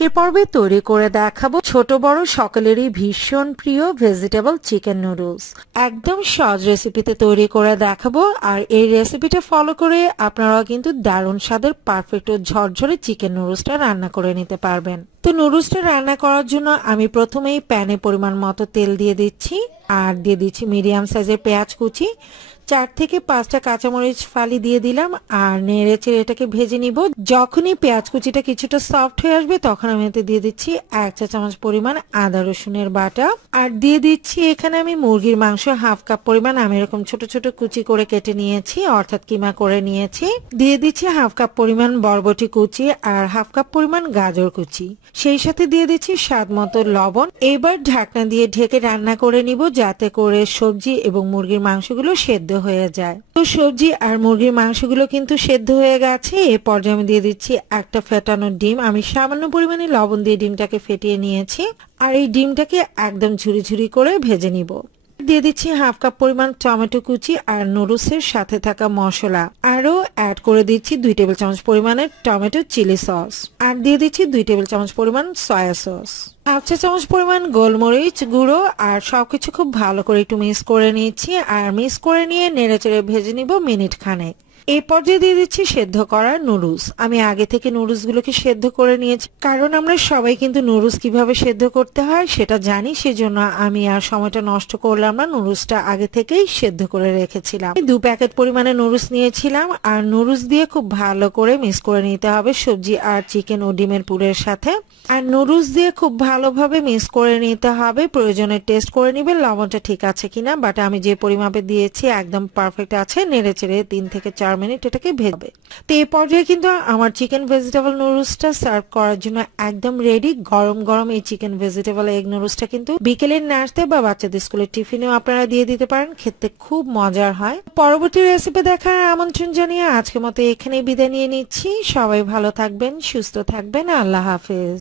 আজকের পর্বে তৈরি করে দেখাবো ছোট বড় সকলেরই ভীষণ প্রিয় ভেজিটেবল চিকেন নুডলস। একদম সহজ রেসিপিতে তৈরি করে দেখাবো, আর এই রেসিপিটা ফলো করে আপনারা কিন্তু দারুণ স্বাদের পারফেক্ট ও ঝরঝরে চিকেন নুডলসটা রান্না করে নিতে পারবেন। তো নুডলসটা রান্না করার জন্য আমি প্রথমেই প্যানে পরিমাণ মতো তেল দিয়ে দিচ্ছি, আর দিয়ে দিচ্ছি মিডিয়াম সাইজের পেঁয়াজ কুচি, 4 থেকে 5টা কাঁচামরিচ ফালি দিয়ে দিলাম, আর নেড়ে চেড়ে এটাকে ভেজে নিব। যখনই পেঁয়াজ কুচিটা কিছুটা সফট হয়ে আসবে তখন আমি এতে দিয়ে দিচ্ছি 1 চা চামচ পরিমাণ আদা রসুনের বাটা, আর দিয়ে দিচ্ছি এখানে আমি মুরগির মাংস হাফ কাপ পরিমাণ আমি এরকম ছোট ছোট কুচি করে কেটে নিয়েছি, অর্থাৎ কিমা করে নিয়েছি। দিয়ে দিচ্ছি হাফ কাপ পরিমাণ বরবটি কুচি আর হাফ কাপ পরিমাণ গাজর কুচি, সেই সাথে দিয়ে দিচ্ছি স্বাদ মতো লবণ। এবার ঢাকনা দিয়ে ঢেকে রান্না করে নিব যাতে করে সবজি এবং মুরগির মাংসগুলো সেদ্ধ হয়ে যায়। তো সবজি আর মুরগির মাংসগুলো কিন্তু সেদ্ধ হয়ে গেছে। এই পর্যায়ে আমি দিয়ে দিচ্ছি একটা ফেটানো ডিম। আমি সামান্য পরিমাণে লবণ দিয়ে ডিমটাকে ফেটিয়ে নিয়েছি, আর এই ডিমটাকে একদম ঝুরি ঝুরি করে ভেজে নিব। দিয়ে দিচ্ছি হাফ কাপ পরিমাণ টমেটো কুচি আর নুডলসের সাথে থাকা মশলা, আরও অ্যাড করে দিচ্ছি 2 টেবিল চামচ পরিমাণের টমেটো চিলি সস, আর দিয়ে দিচ্ছি 2 টেবিল চামচ পরিমাণ সয়া সস, 1 চা চামচ পরিমাণ গোলমরিচ গুঁড়ো, আর সবকিছু খুব ভালো করে একটু মিক্স করে নিচ্ছি। আর মিক্স করে নিয়ে নেড়েচেড়ে ভেজে নিব মিনিট খানেক। এই পর্যায়ে দিয়ে দিচ্ছি সেদ্ধ করা নুডলস। আমি আগে থেকে নুডলস গুলোকে সেদ্ধ করে নিয়েছি, কারণ আমরা সবাই কিন্তু নুডলস কিভাবে সেদ্ধ করতে হয় সেটা জানি, সেজন্য আমি আর সময়টা নষ্ট করলাম না, নুডলসটা আগে থেকেই সেদ্ধ করে রেখেছিলাম। 2 প্যাকেট পরিমাণে নুডলস নিয়েছিলাম, আর নুডলস দিয়ে খুব ভালো করে মিক্স করে নিতে হবে সবজি আর চিকেন ও ডিমের পুরের সাথে। আর নুডলস দিয়ে খুব ভালোভাবে মিক্স করে নিতে হবে, প্রয়োজনে টেস্ট করে নিবে লবণটা ঠিক আছে কিনা, বাট আমি যে পরিমাপে দিয়েছি একদম পারফেক্ট আছে। নেড়ে চেড়ে 3 থেকে 4 মিনিট এটাকে ভেজে। তো এই পর্যায়ে কিন্তু আমার চিকেন ভেজিটেবল নুডলসটা সার্ভ করার জন্য একদম রেডি। গরম গরম এই চিকেন ভেজিটেবল এগ নুডলসটা কিন্তু বিকেলের নাস্তায় বা বাচ্চাদের স্কুলের টিফিনেও আপনারা দিয়ে দিতে পারেন, খেতে খুব মজার হয়। পরবর্তী রেসিপি দেখার আমন্ত্রণ জানিয়ে আজকের মতো এখানেই বিদায় নিয়ে নিচ্ছি। সবাই ভালো থাকবেন, সুস্থ থাকবেন, আল্লাহ হাফেজ।